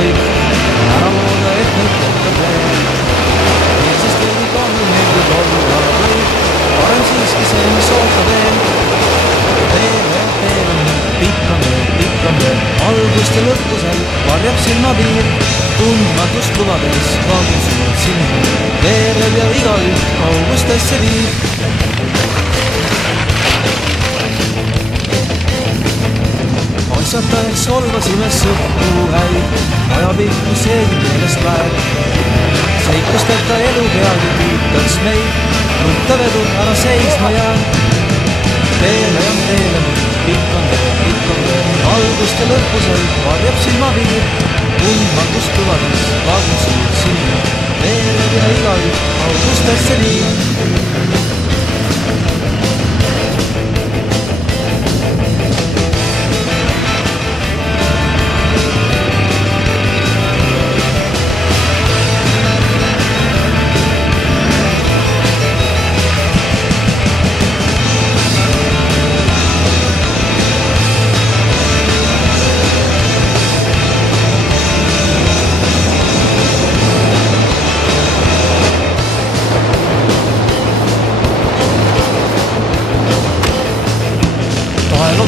kõik, ära looda, et nüüd kohtab veel. Sest veidi kahju meeldib olla võib, parem siiski see, mis ootab veel. Veel on pikk on veel, algust ja lõpusel varjab silmapiir. Tundmatust lubades vaagin suud silmi, veerev ja igaüht kaugustesse viib. Asjatades solvasime sõpru häid, ajapilku seegi meelest väär. Seikusteta elu peagi puutas meid, rutta vedu, ära seisma jään. Teele nüüd, pikk on veel, algust ja lõpusel varjab silmapiir. Tundmatust lubades vaagin suud silmi, veerev ja igaüht kaugustesse viib.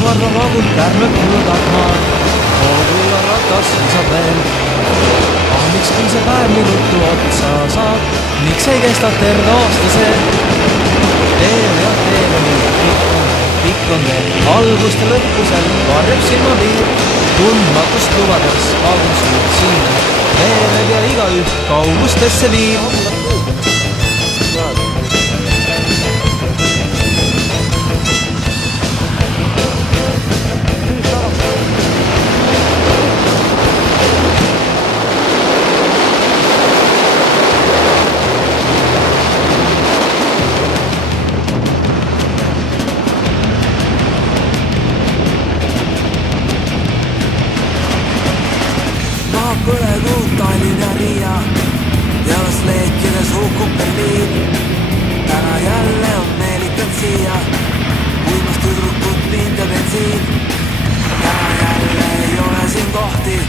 Varra vaagud kärmeb mõõdab maad, hoogulla ratas lisab veel. Miks küll see päev nii ruttu otsa saab, miks ei kesta terve aasta see? Teele nüüd, pikk on veel, algust ja lõpusel varjab silmapiir. Tundmatust lubades vaagin suud silmi, veerev ja igaüht kaugustesse viib. Põlegu Tallinn ja Riia ja las leekides hukkub Berliin. Täna jälle on meelitanud siia uimas tüdrukut mind ja bensiin. Täna jälle ei ole siin kohti,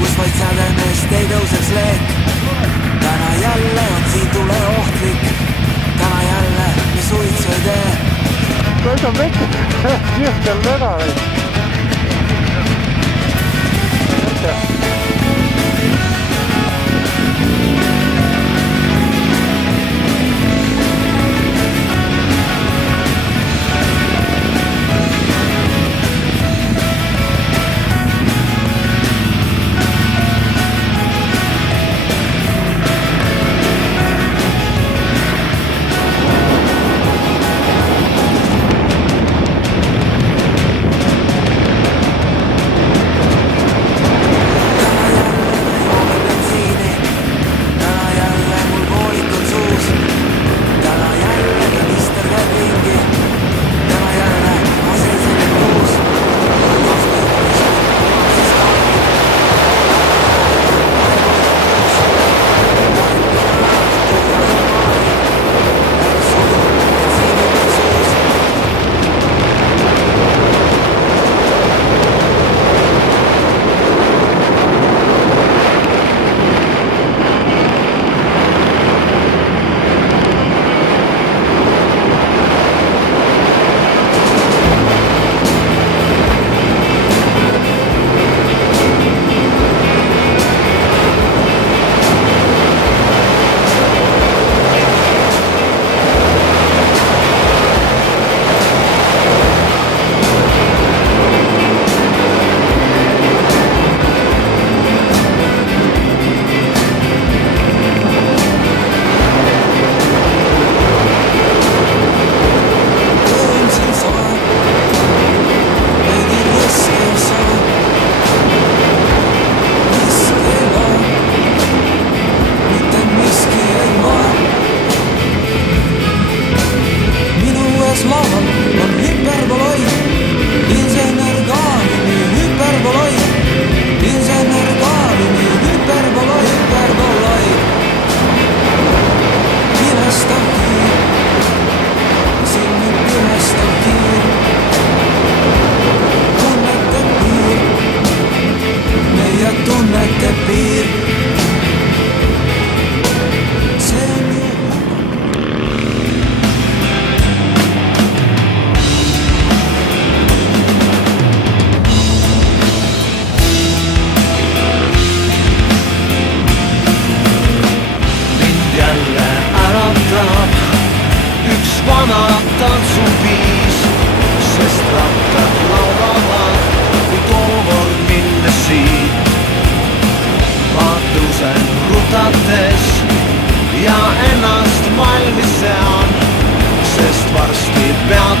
kus vaid sädemest ei tõuseks leek. Täna jälle on siin tule ohtlik, täna jälle me suitsu ei tee. Kuidas on väike jõhtel nädal?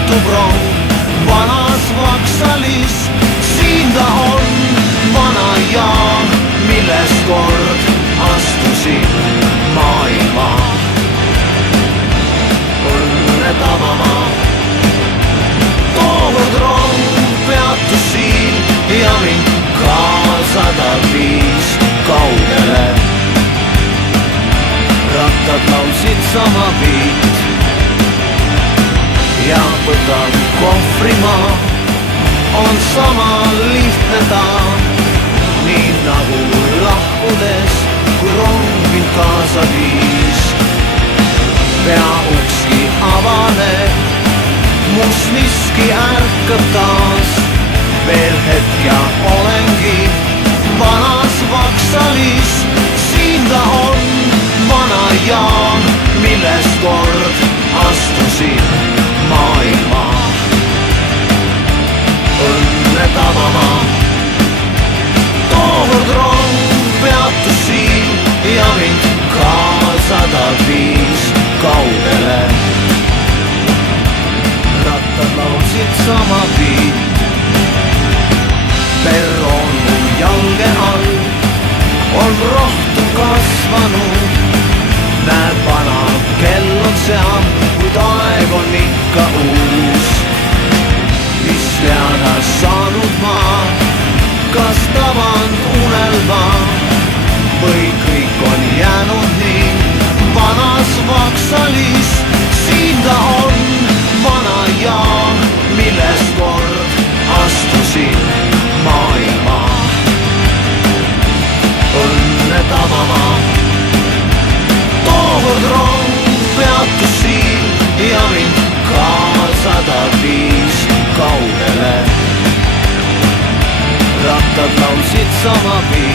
istub rong vanas Vaksalis. Siin ta on, vana jaam, millest kord astusin maailma. Õnne Tavamaa. Tookord rong peatus siin ja mind kaasada viis kaugele. Rattad laulsid sama beat ja võtan kohvrimaa. On sama lihtne ta, nii nagu lahkudes, kui rong mind kaasa viis. Peaukski avaneb, must miski ärkab taas. Veel hetk ja olengi vanas Vaksalis. Siin ta on, vana jaam, millest kord astusin maailma. Õnne Tavamaa. Tookord rong peatus siin ja mind kaasada viis kaugele. Rattad laulsid sama beat. Perron mu jalge all on rohtu kasvanud. Näeb vana kell on seal, kuid aeg on ikka uus. Mis teada saanud ma, kas taband unelma või kõik on jäänud nii vanas Vaksalis. Siin ta on, vana jaam, millest kord astusin maailma. Õnne Tavamaa. Tookord rong peatus siin ja mind kaasada viis kaugele. Rattad laulsid sama beat.